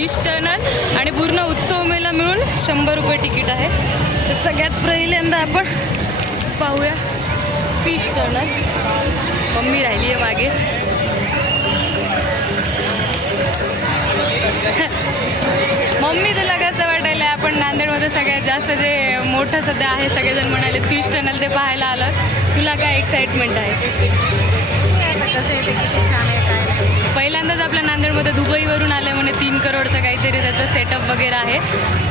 Fish Turner आणि पूर्ण उत्सव मेला मिळून शंभर रुपये तिकीट आहे. तर सगळ्यात पहिल्यांदा आपण पाहूया फिश टर्नर मम्मी राहिली आहे मागे. मम्मी तुला कसं वाटायला आपण नांदेडमध्ये सगळ्यात जास्त जे मोठं सध्या आहे सगळेजण म्हणाले फिश टनल ते पाहायला आलं. तुला काय एक्साइटमेंट आहे? कसं आहे छान पहिल्यांदाच आपल्या नांदेडमध्ये दुबईवरून आलं म्हणे तीन करोडचं काहीतरी त्याचं सेटअप वगैरे आहे.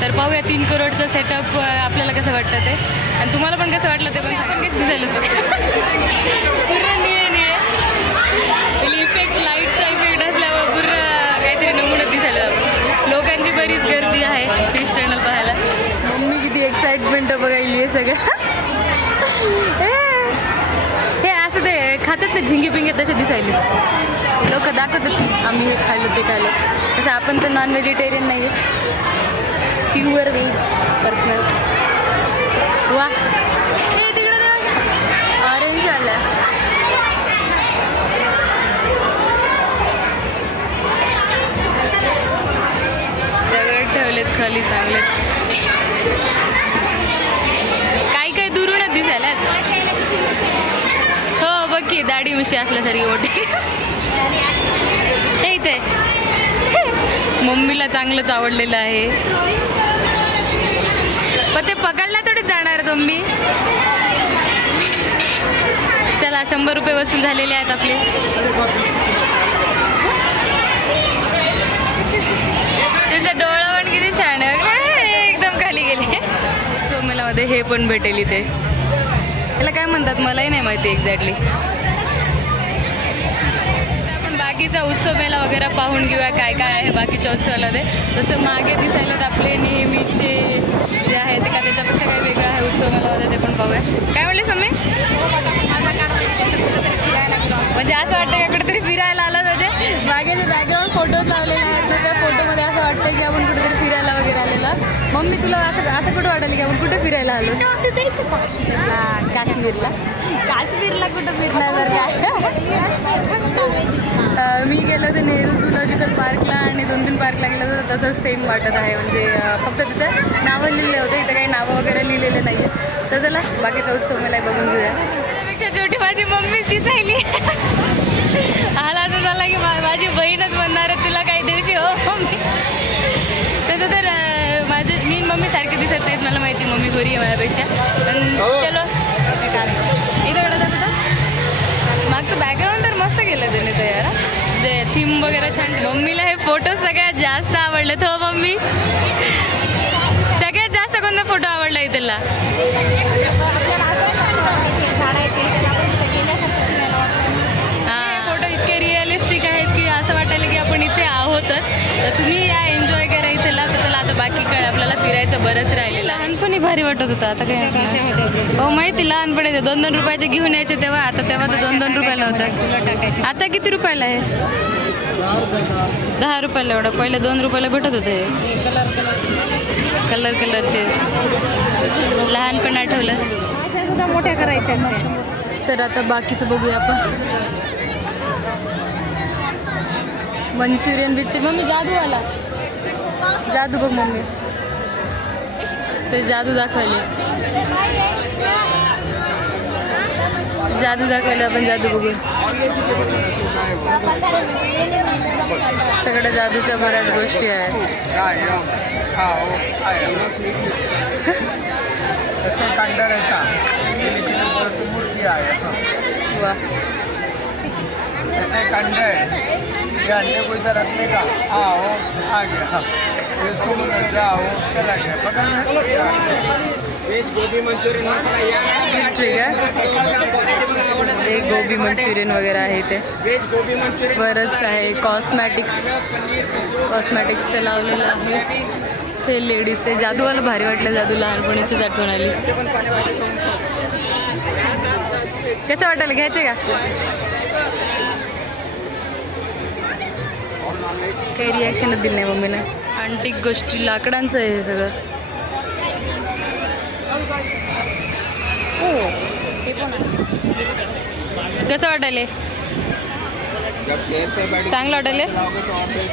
तर पाहूया तीन करोडचं सेटअप आपल्याला कसं वाटतं ते. आणि तुम्हाला पण कसं वाटलं ते पण सांगा. कसं दिसायला होतं पूर्ण निळे निळे. इफेक्ट लाईटचा इफेक्ट असल्यावर पूर्ण काहीतरी नमुनच दिसायला. लोकांची बरीच गर्दी आहे फिश टनल पाहायला. मम्मी किती एक्साइटमेंट बघायली आहे सगळ्या हे असं ते खातात ते झिंगे पिंगे तसे दिसायले. लोक दाखवतात की आम्ही हे खाल्लं ते खाल्लं. तसं आपण तर नॉन व्हेजिटेरियन नाही आहे प्युअर व्हेज पर्सनल वा. हे तिकडं ऑरेंज आला दगड ठेवलेत खाली चांगले काही काही दुरूनच दिसायला हो बघ की दाढी मिशी असल्यासारखी मोठी. हे इथे. मम्मीला चांगलंच आवडलेलं आहे. पण ते पकडला थोडीच जाणार तुम्ही मम्मी. चला शंभर रुपये वसूल झालेले आहेत आपले. त्याचं डोळा पण किती छान आहे. एकदम खाली गेले. सोमेलामध्ये हे पण भेटेल इथे. याला काय म्हणतात मलाही नाही माहिती एक्झॅक्टली बाकीच्या बाकीचा उत्सव मेला वगैरे पाहून घेऊया काय काय आहे बाकीच्या उत्सवामध्ये. जसं मागे दिसायला तर आपले नेहमीचे जे आहे ते का त्याच्यापेक्षा काही वेगळं आहे उत्सव मेलामध्ये ते पण पाहूया काय म्हणले सम्मी म्हणजे असं वाटतं की कुठेतरी फिरायला आलं म्हणजे मागे जे बॅकग्राऊंड फोटोज लावलेले आहेत त्या फोटोमध्ये असं वाटतं की आपण कुठेतरी मम्मी तुला असं असं कुठं वाटलं की आपण कुठे फिरायला आलो? काश्मीरला काश्मीरला. काश्मीरला कुठं फिरणार काय अं, मी गेलो होते नेहरू झुलॉजिकल पार्कला आणि दोन तीन पार्कला गेलो होतो तसंच सेम वाटत आहे. म्हणजे फक्त तिथे नावं लिहिलेले होते इथे काही नावं वगैरे लिहिलेले नाही आहे तर चला बाकीचा उत्सव मला बघून घेऊया. त्याच्यापेक्षा छोटी माझी मम्मीच दिसायली. आला असं झाला की माझी बहीणच म्हणणार आहे तुला काही दिवशी हो मम्मी. नाहीत मला माहिती आहे, मम्मी गोरी आहे माझ्यापेक्षा. पण चलो. इथं कडं जातं मागचं बॅकग्राऊंड तर मस्त केलं त्याने तयार हा. म्हणजे थीम वगैरे छान. मम्मीला हे फोटो सगळ्यात जास्त आवडले हो मम्मी. सगळ्यात जास्त कोणता फोटो आवडला हा. फोटो इतके रिअलिस्टिक आहेत की असं वाटायला की आपण इथे आहोतच. तर तुम्ही या एन्जॉय करा इथेला तर त्याला आता बाकी काय आपल्याला फिरायचं बरंच राहिलेलं लहानपणी भारी वाटत होतं आता काय हो माहिती लहानपणी दोन दोन रुपयाचे घेऊन यायचे तेव्हा आता तेव्हा तर दोन दोन रुपयाला होतं. आता किती रुपयाला आहे? दहा रुपयाला एवढं. पहिले दोन रुपयाला भेटत होते. कलर कलरचे. लहानपण आठवलं. मोठ्या करायच्या. तर आता बाकीचं बघूया आपण. मंचुरियन पिक्चर मम्मी जादू आला. जादू बघ मम्मी. ते जादू दाखवले. जादू दाखवले आपण जादू बघू सगळ्या जादूच्या बऱ्याच गोष्टी आहेत. ऐसे कांडा रहता मूर्ति आया वा ऐसे कंडे है ये अंडे को इधर रखने का आओ आ गया तुम जाओ चला गया पकड़ वेज गोभी मंचुरियन मसाला ठीक आहे. एक गोबी मंचुरियन वगैरे आहे इथे. वेज गोभी मंचुरियन बरंच आहे. कॉस्मॅटिक्स कॉस्मॅटिक्सचं लावलेलं आहे. ते लेडीजचे जादूवाला भारी वाटलं जादू लहानपणीचीच आठवण आली. कसं वाटायला? घ्यायचे का? काही रिॲक्शनच दिली नाही मम्मीनं. आंटिक गोष्टी लाकडांचं आहे हे सगळं. वाटायले चांगलं हे? है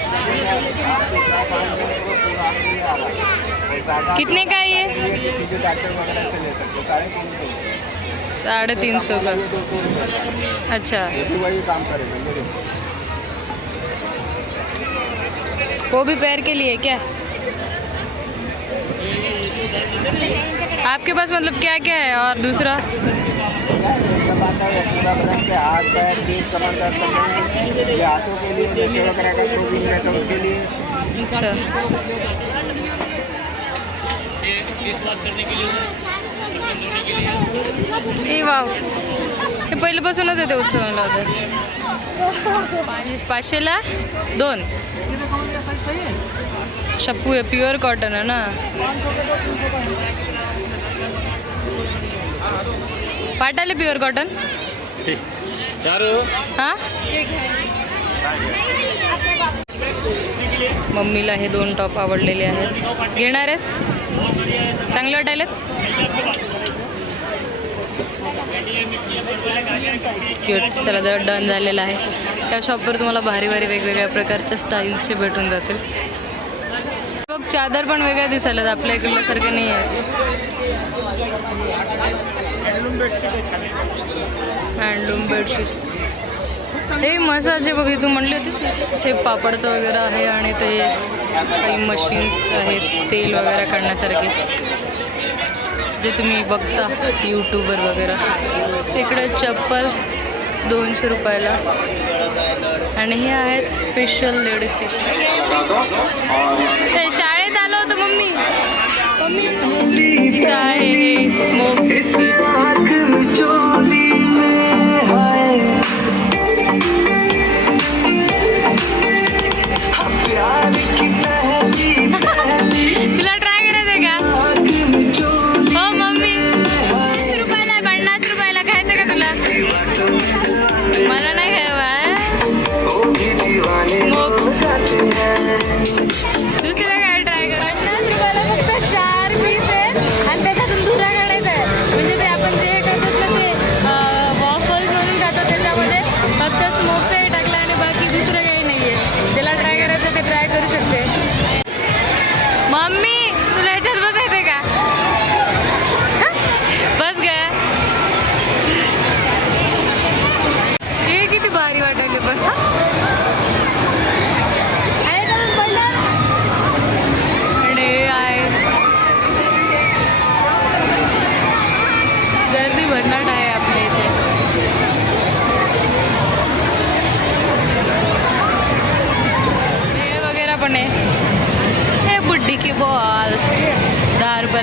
कितने ये किसी भी डॉक्टर वगैरह से ले सकते हो? साढ़े तीन सौ साढ़े तीन सौ का ये दो सौ रुपये. का अच्छा. काम वो भी पैर के लिए क्या? आपके पास मतलब क्या क्या है और दूसरा? सब आता पूरा बदन के हाथ पैर पीठ कमर दर्द हाथों के लिए नशे वगैरह का प्रोटीन रहता है उसके लिए अच्छा। ए वाव. हे पहिल्यापासूनच येते उत्सवाला होतं. पाचशे पाचशेला? दोन. शप्पू आहे प्युअर कॉटन आहे ना. पाटाले प्युअर कॉटन हां? मम्मीला हे दोन टॉप आवडलेले आहेत. घेणार आहेस? चांगले वाटायलेत? त्याला जर डन झालेला आहे. त्या शॉपवर तुम्हाला भारी भारी वेगवेगळ्या प्रकारच्या स्टाईलचे भेटून जातील. मग चादर पण वेगळ्या दिसायला आपल्या इकडल्यासारखे नाही आहेत हँडलूम बेडशीट हे मसाजे बघ तू म्हणली होतीस ना ते पापडचं वगैरे आहे आणि ते काही मशीन्स आहेत तेल वगैरे काढण्यासारखे. जे तुम्ही बघता यूट्यूबर वगैरे. इकडे चप्पल दोनशे रुपयाला. आणि हे आहेत स्पेशल लेडीज स्टेशन ते शाळेत आलो होतो मम्मी. मम्मी आहे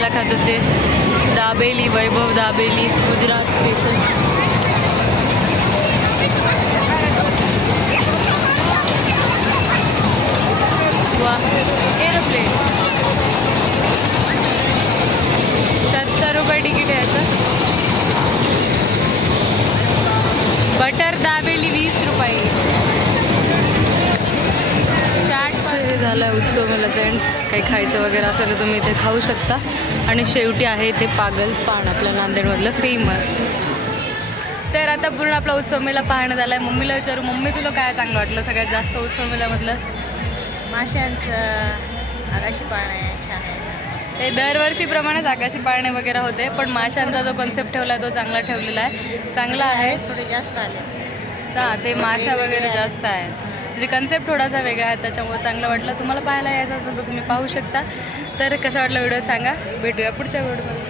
दहा रुपयाला खात होते दाबेली वैभव दाबेली जाईन काही खायचं वगैरे असेल तर तुम्ही इथे खाऊ शकता. आणि शेवटी आहे ते पागल पान आपल्या नांदेडमधलं फेमस तर आता पूर्ण आपला उत्सव मेला पाहण्यात आला आहे मम्मीला विचारू मम्मी तुला काय चांगलं वाटलं? सगळ्यात जास्त उत्सव मेल्यामधलं? माशांचं आकाशी पाळणं आहे छान आहे. ते दरवर्षीप्रमाणेच आकाशी पाळणे वगैरे होते पण माशांचा जो कॉन्सेप्ट ठेवला आहे तो चांगला ठेवलेला आहे. चांगला आहे. थोडे जास्त आले. हा ते माशा वगैरे जास्त आहेत. म्हणजे कन्सेप्ट थोडासा वेगळा आहे त्याच्यामुळे चांगलं वाटलं. तुम्हाला पाहायला यायचं असेल तर तुम्ही पाहू शकता. तर कसा वाटला व्हिडिओ सांगा. भेटूया पुढच्या व्हिडिओमध्ये